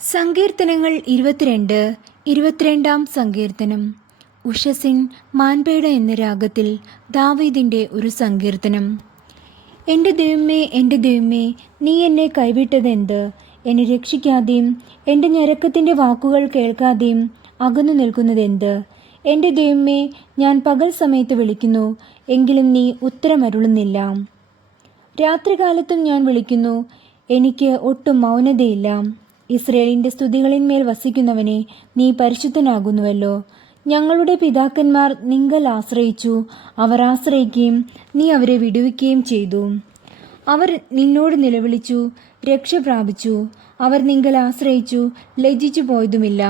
സങ്കീർത്തനങ്ങൾ 22 സങ്കീർത്തനം. ഉഷസിൻ മാൻപേട എന്ന രാഗത്തിൽ ദാവീദിൻ്റെ ഒരു സങ്കീർത്തനം. എൻ്റെ ദൈവമേ, നീ എന്നെ കൈവിട്ടതെന്ത്? എന്നെ രക്ഷിക്കാതെയും എൻ്റെ ഞരക്കത്തിൻ്റെ വാക്കുകൾ കേൾക്കാതെയും അകന്നു നിൽക്കുന്നതെന്ത്? എൻ്റെ ദൈവമേ, ഞാൻ പകൽ സമയത്ത് വിളിക്കുന്നു, എങ്കിലും നീ ഉത്തരമരുളുന്നില്ല. രാത്രികാലത്തും ഞാൻ വിളിക്കുന്നു, എനിക്ക് ഒട്ടും മൗനതയില്ല. ഇസ്രയേലിൻ്റെ സ്തുതികളിന്മേൽ വസിക്കുന്നവനെ, നീ പരിശുദ്ധനാകുന്നുവല്ലോ. ഞങ്ങളുടെ പിതാക്കന്മാർ നിങ്കൽ ആശ്രയിച്ചു, അവർ ആശ്രയിക്കുകയും നീ അവരെ വിടുവിക്കുകയും ചെയ്തു. അവർ നിന്നോട് നിലവിളിച്ചു, രക്ഷ പ്രാപിച്ചു. അവർ നിങ്കൽ ആശ്രയിച്ചു, ലജ്ജിച്ചു പോയതുമില്ല.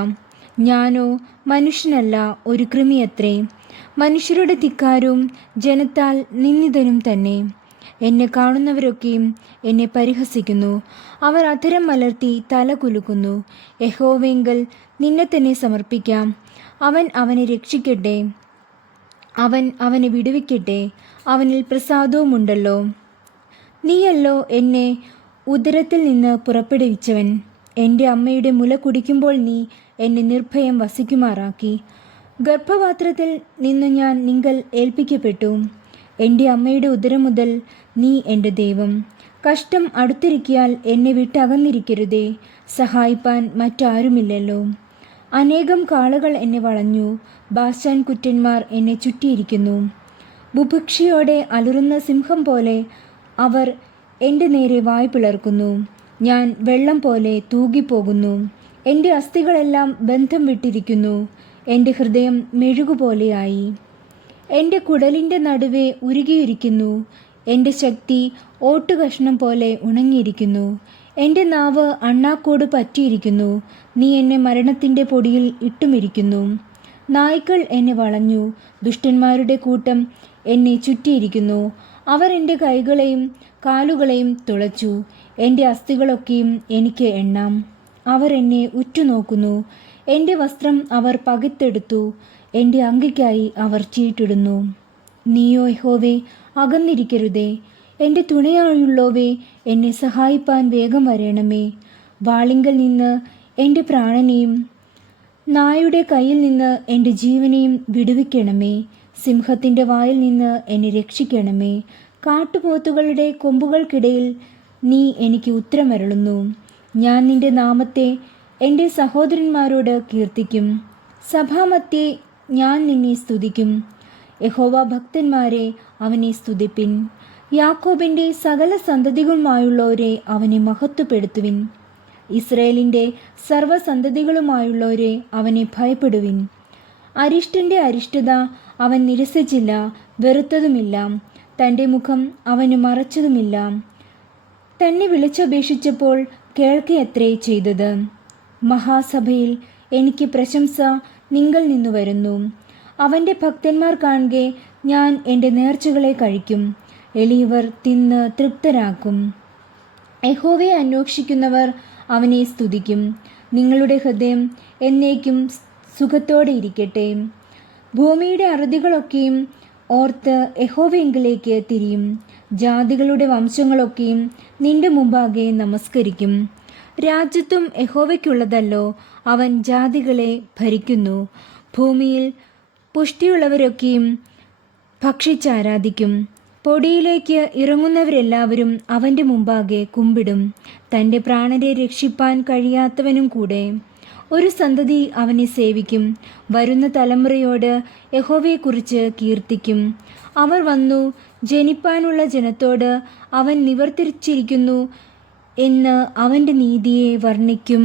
ഞാനോ മനുഷ്യനല്ല, ഒരു കൃമിയത്രേ, മനുഷ്യരുടെ ധിക്കാരവും ജനത്താൽ നിന്ദിതനും തന്നെ. എന്നെ കാണുന്നവരൊക്കെയും എന്നെ പരിഹസിക്കുന്നു. അവർ അധരം മലർത്തി തല കുലുക്കുന്നു. യഹോവയെങ്കൽ നിന്നെ തന്നെ സമർപ്പിക്കാം. അവൻ അവനെ രക്ഷിക്കട്ടെ, അവൻ അവനെ വിടുവിക്കട്ടെ. അവനിൽ പ്രസാദവുമുണ്ടല്ലോ. നീയല്ലോ എന്നെ ഉദരത്തിൽ നിന്ന് പുറപ്പെടുവിച്ചവൻ. എൻ്റെ അമ്മയുടെ മുല കുടിക്കുമ്പോൾ നീ എന്നെ നിർഭയം വസിക്കുമാറാക്കി. ഗർഭപാത്രത്തിൽ നിന്ന് ഞാൻ നിങ്കൽ ഏൽപ്പിക്കപ്പെട്ടു. എൻ്റെ അമ്മയുടെ ഉദരം മുതൽ നീ എൻ്റെ ദൈവം. കഷ്ടം അടുത്തിരിക്കിയാൽ എന്നെ വിട്ടകന്നിരിക്കരുതേ. സഹായിപ്പാൻ മറ്റാരുമില്ലല്ലോ. അനേകം കാളകൾ എന്നെ വളഞ്ഞു, ബാശാൻ കുറ്റന്മാർ എന്നെ ചുറ്റിയിരിക്കുന്നു. ബുഭുക്ഷയോടെ അലറുന്ന സിംഹം പോലെ അവർ എൻ്റെ നേരെ വായ് പിളർക്കുന്നു. ഞാൻ വെള്ളം പോലെ തൂകിപ്പോകുന്നു. എൻ്റെ അസ്ഥികളെല്ലാം ബന്ധം വിട്ടിരിക്കുന്നു. എൻ്റെ ഹൃദയം മെഴുകുപോലെയായി. എൻ്റെ കുടലിൻ്റെ നടുവെ ഉരുകിയിരിക്കുന്നു. എൻ്റെ ശക്തി ഓട്ടുകഷ്ണം പോലെ ഉണങ്ങിയിരിക്കുന്നു. എൻ്റെ നാവ് അണ്ണാക്കോട് പറ്റിയിരിക്കുന്നു. നീ എന്നെ മരണത്തിൻ്റെ പൊടിയിൽ ഇട്ടുമിരിക്കുന്നു. നായ്ക്കൾ എന്നെ വളഞ്ഞു, ദുഷ്ടന്മാരുടെ കൂട്ടം എന്നെ ചുറ്റിയിരിക്കുന്നു. അവർ എൻ്റെ കൈകളെയും കാലുകളെയും തുളച്ചു. എൻ്റെ അസ്ഥികളൊക്കെയും എനിക്ക് എണ്ണാം. അവർ എന്നെ ഉറ്റുനോക്കുന്നു. എൻ്റെ വസ്ത്രം അവർ പകുത്തെടുത്തു. എൻ്റെ അങ്കിക്കായി അവർ ചീട്ടിടുന്നു. നീയോ യഹോവേ, അകന്നിരിക്കരുതേ. എൻ്റെ തുണയായുള്ളോവേ, എന്നെ സഹായിപ്പാൻ വേഗം വരണമേ. വാളിങ്കൽ നിന്ന് എൻ്റെ പ്രാണനെയും നായുടെ കയ്യിൽ നിന്ന് എൻ്റെ ജീവനെയും വിടുവിക്കണമേ. സിംഹത്തിൻ്റെ വായിൽ നിന്ന് എന്നെ രക്ഷിക്കണമേ. കാട്ടുപോത്തുകളുടെ കൊമ്പുകൾക്കിടയിൽ നീ എനിക്ക് ഉത്തരമരുളുന്നു. ഞാൻ നിൻ്റെ നാമത്തെ എൻ്റെ സഹോദരന്മാരോട് കീർത്തിക്കും. സഭാമധ്യേ ഞാൻ നിന്നെ സ്തുതിക്കും. യഹോവ ഭക്തന്മാരെ, അവനെ സ്തുതിപ്പിൻ. യാക്കോബിൻ്റെ സകല സന്തതികളുമായുള്ളവരെ അവനെ മഹത്വപ്പെടുത്തുവിൻ. ഇസ്രയേലിൻ്റെ സർവ്വസന്തതികളുമായുള്ളവരെ അവനെ ഭയപ്പെടുവിൻ. അരിഷ്ടൻ്റെ അരിഷ്ടത അവൻ നിരസിച്ചില്ല, വെറുത്തതുമില്ല. തൻ്റെ മുഖം അവന് മറച്ചതുമില്ല. തന്നെ വിളിച്ചപേക്ഷിച്ചപ്പോൾ കേൾക്കുകയത്രേ ചെയ്തത്. മഹാസഭയിൽ എനിക്ക് പ്രശംസ നിങ്കൽ നിന്നു വരുന്നു. അവൻ്റെ ഭക്തന്മാർ കാണുകെ ഞാൻ എൻ്റെ നേർച്ചകളെ കഴിക്കും. എളിയവർ തിന്ന് തൃപ്തരാക്കും. യഹോവയെ അന്വേഷിക്കുന്നവർ അവനെ സ്തുതിക്കും. നിങ്ങളുടെ ഹൃദയം എന്നേക്കും സുഖത്തോടെ ഇരിക്കട്ടെ. ഭൂമിയുടെ അറുതികളൊക്കെയും ഓർത്ത് യഹോവയെങ്കിലേക്ക് തിരിയും. ജാതികളുടെ വംശങ്ങളൊക്കെയും നിന്റെ മുമ്പാകെ നമസ്കരിക്കും. രാജ്യത്വം യഹോവയ്ക്കുള്ളതല്ലോ, അവൻ ജാതികളെ ഭരിക്കുന്നു. ഭൂമിയിൽ പുഷ്ടിയുള്ളവരൊക്കെയും ഭക്ഷിച്ചാരാധിക്കും. പൊടിയിലേക്ക് ഇറങ്ങുന്നവരെല്ലാവരും അവൻ്റെ മുമ്പാകെ കുമ്പിടും. തൻ്റെ പ്രാണനെ രക്ഷിപ്പാൻ കഴിയാത്തവനും കൂടെ ഒരു സന്തതി അവനെ സേവിക്കും. വരുന്ന തലമുറയോട് യഹോവയെക്കുറിച്ച് കീർത്തിക്കും. അവർ വന്നു ജനിപ്പാനുള്ള ജനത്തോട് അവൻ നിവർത്തിച്ചിരിക്കുന്നു എന്ന് അവൻ്റെ നീതിയെ വർണ്ണിക്കും.